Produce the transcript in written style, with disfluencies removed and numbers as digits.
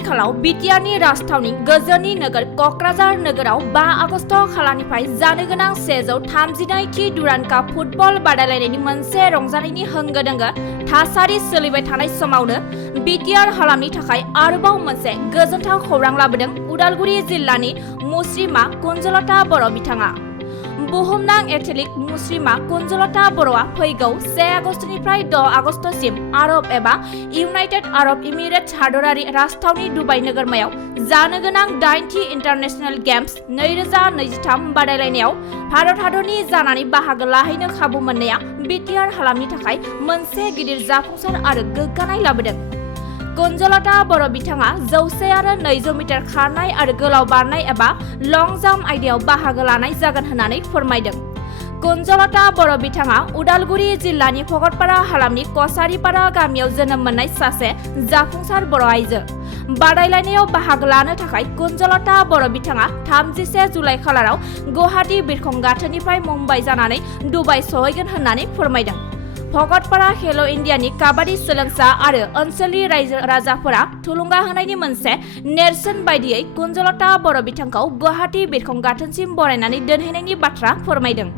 आथिखालाव बिटिआरनि राजथावनि गोजोननि नोगोर क'क्राझार नोगोराव 5 आगस्ट खालानिफ्राय जानो गोनां 132थि डुरान्ड काप फुटबल बादायलायनायनि मोनसे रंजानायनि होंगो दोंगो थासारि सोलिबाय थानाय समावनो बिटिआर हालामनि थाखाय आरोबाव मोनसे गोजोनथाव खौरां लाबोदों उदालगुरि जिल्लानि मुस्रिमा कनजलत बर' बिथाङा। बुहुमनां एथलीट मुस्रिमा कनजलत बर'आ फैगौ 1 आगस्टनिफ्राय 6 आगस्टसिम आरब एबा इउनाइटेड आरब इमिरेट्स हादरारि राजथावनि दुबाइ नोगोरमायाव जानो गोनां 8थि इन्टारनेशनेल गेम्स 2023 बादायलायनायाव भारत हादरनि जानानै बाहागो लाहैनो खाबु मोननाया बिटिआर हालामनि थाखाय मोनसे गिदिर जाफुंसार आरो गोग्गानाय लाबोदों। कनजलत बर' बिथाङा 100 आरो 200 मिटार खारनाय आरो गोलाव बारनाय एबा लं जाम्प आयदायाव बाहागो लानाय जागोन होननानै फोरमायदों। कनजलत बर' बिथाङा उदालगुरि जिल्लानि भगतपारा हालामनि कसारिपारा गामियाव जोनोम मोननाय सासे जाफुंसार बर' आइजो। बादायलायनायाव बाहागो लानो थाखाय कनजलत बर' बिथाङा 31 जुलाइ खालाराव गुवाहाटी बिरखं गाथोननिफ्राय मुम्बाइ जानानै दुबाइ सहैगोन होननानै फोरमायदों। भगतपारा खेल' इन्डियानि काबाडि सोलोंसा आरो ओनसोलनि रायजो राजाफोरा थुलुंगा होनायनि मोनसे नेरसोन बायदियै कनजलत बर' बिथांखौ गुवाहाटी बिरखं गाथोनसिम बरायनानै दोनहैनायनि बाथ्रा फोरमायदों।